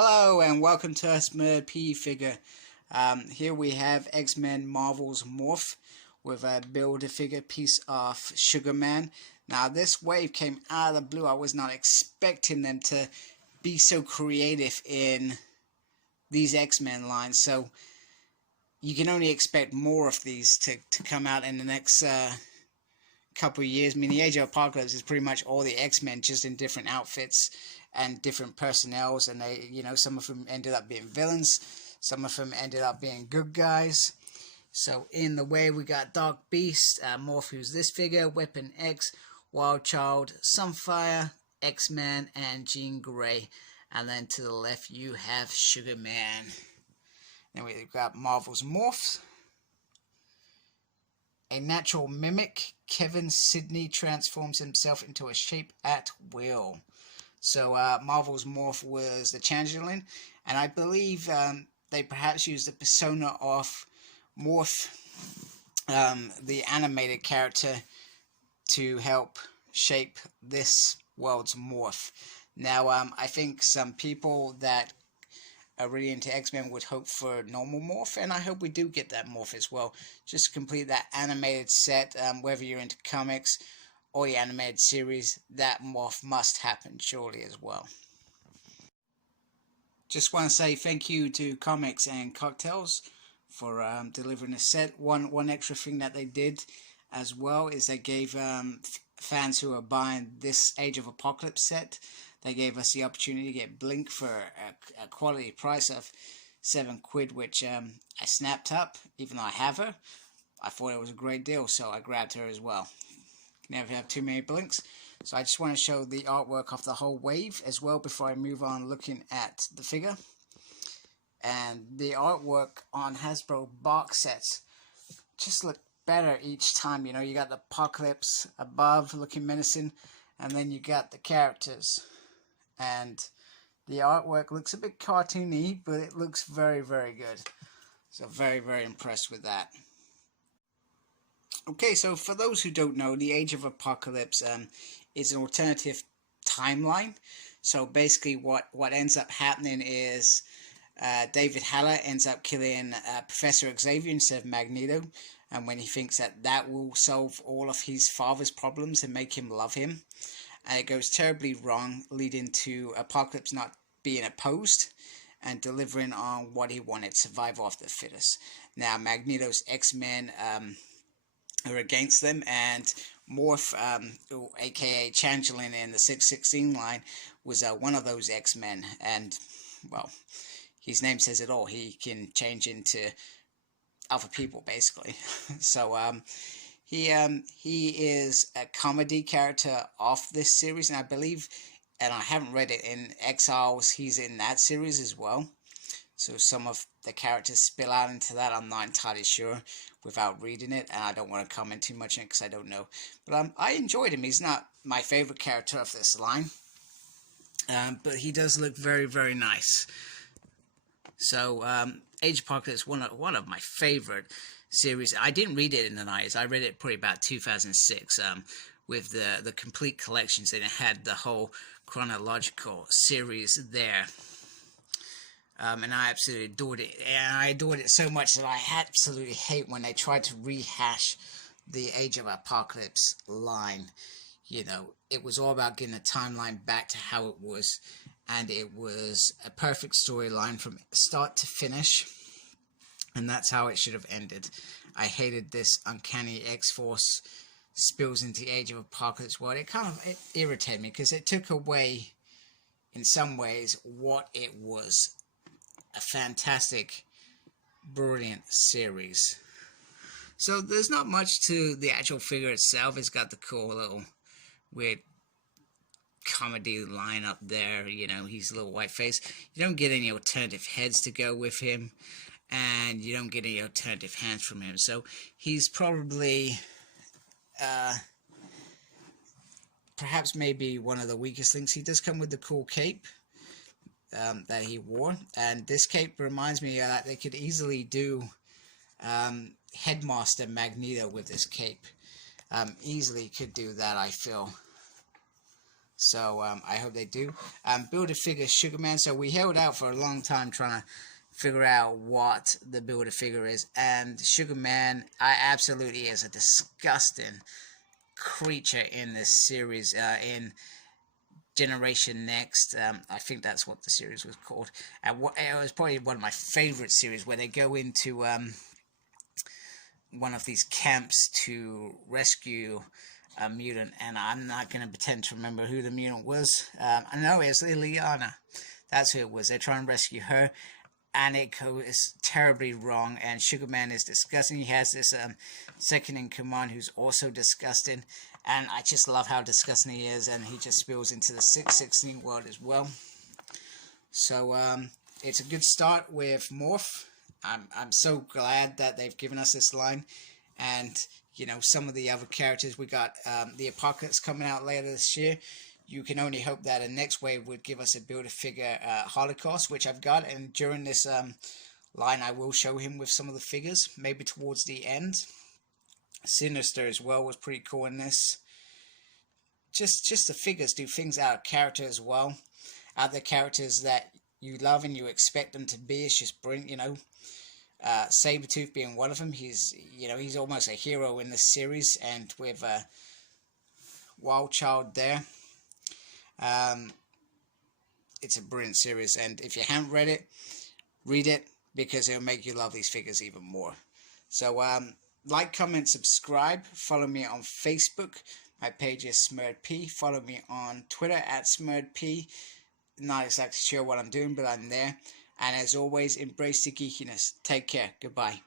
Hello and welcome to Smurd P Figure. Here we have X-Men Marvel's Morph with a Build-A-Figure piece of Sugar Man. Now this wave came out of the blue. I was not expecting them to be so creative in these X-Men lines. So you can only expect more of these to come out in the next couple of years. I mean, the Age of Apocalypse is pretty much all the X-Men, just in different outfits and different personnels, and they, some of them ended up being villains, some of them ended up being good guys. So in the way we got Dark Beast, Morph, who's this figure, Weapon X, Wild Child, Sunfire, X-Man, and Jean Grey. And then to the left you have Sugar Man. Then we've got Marvel's Morph. A natural mimic, Kevin Sidney transforms himself into a shape at will. So Marvel's Morph was the Changeling, and I believe they perhaps used the persona of Morph, the animated character, to help shape this world's Morph. Now, I think some people that are really into X-Men would hope for normal Morph, and I hope we do get that Morph as well. Just to complete that animated set, whether you're into comics or the animated series, that Morph must happen surely as well. Just want to say thank you to Comics and Cocktails for delivering a set. One extra thing that they did as well is they gave fans who are buying this Age of Apocalypse set, they gave us the opportunity to get Blink for a quality price of £7, which I snapped up. Even though I have her, I thought it was a great deal, so I grabbed her as well. Never have too many Blinks. So I just want to show the artwork of the whole wave as well before I move on looking at the figure. And the artwork on Hasbro box sets just look better each time. You know, you got the Apocalypse above looking menacing, and then you got the characters. And the artwork looks a bit cartoony, but it looks very, very good. So very, very impressed with that. Okay, so for those who don't know, the Age of Apocalypse is an alternative timeline. So basically what ends up happening is David Haller ends up killing Professor Xavier instead of Magneto. And when he thinks that will solve all of his father's problems and make him love him. And it goes terribly wrong, leading to Apocalypse not being opposed and delivering on what he wanted, survival of the fittest. Now, Magneto's X-Men are against them, and Morph, aka Changeling in the 616 line, was one of those X-Men. And, well, his name says it all. He can change into other people, basically. So, he is a comedy character of this series, and I believe, and I haven't read it, in Exiles he's in that series as well. So some of the characters spill out into that. I'm not entirely sure without reading it, and I don't want to comment too much on it because I don't know. But I enjoyed him. He's not my favorite character of this line, but he does look very, very nice. So Age of Apocalypse, one of my favorite series. I didn't read it in the 90s. I read it probably about 2006 with the complete collections, and it had the whole chronological series there. And I absolutely adored it. And I adored it so much that I absolutely hate when they tried to rehash the Age of Apocalypse line. You know, it was all about getting the timeline back to how it was. And it was a perfect storyline from start to finish. And that's how it should have ended. I hated this uncanny X-Force spills into the Age of Apocalypse world. It irritated me because it took away, in some ways, what it was. A fantastic, brilliant series. So there's not much to the actual figure itself. It's got the cool little weird comedy line up there. You know, he's a little white face. You don't get any alternative heads to go with him, and you don't get any alternative hands from him. So he's probably perhaps maybe one of the weakest links. He does come with the cool cape that he wore, and this cape reminds me that they could easily do Headmaster Magneto with this cape. Easily could do that, I feel. So I hope they do. Build-A-Figure Sugarman. So we held out for a long time trying to figure out what the Build-A-Figure is. And Sugarman, I absolutely is a disgusting creature in this series. In Generation Next, I think that's what the series was called. And it was probably one of my favorite series, where they go into one of these camps to rescue a mutant, and I'm not going to pretend to remember who the mutant was. I know it was Liliana. That's who it was. They're trying to rescue her, and it goes terribly wrong, and Sugarman is disgusting. He has this second in command who's also disgusting, and I just love how disgusting he is, and he just spills into the 616 world as well. So it's a good start with Morph. I'm so glad that they've given us this line, and you know, some of the other characters. We got the Apocalypse coming out later this year. You can only hope that a next wave would give us a Build-A-Figure Holocaust, which I've got, and during this line I will show him with some of the figures, maybe towards the end. Sinister as well was pretty cool in this. Just the figures do things out of character as well. Out of the characters that you love and you expect them to be, it's just brilliant, you know. Sabretooth being one of them. He's almost a hero in this series, and with Wild Child there. It's a brilliant series, and if you haven't read it, read it, because it'll make you love these figures even more. So like, comment, subscribe, follow me on Facebook. My page is SmurredP. Follow me on Twitter at SmurredP. Not exactly sure what I'm doing, but I'm there. And as always, embrace the geekiness. Take care. Goodbye.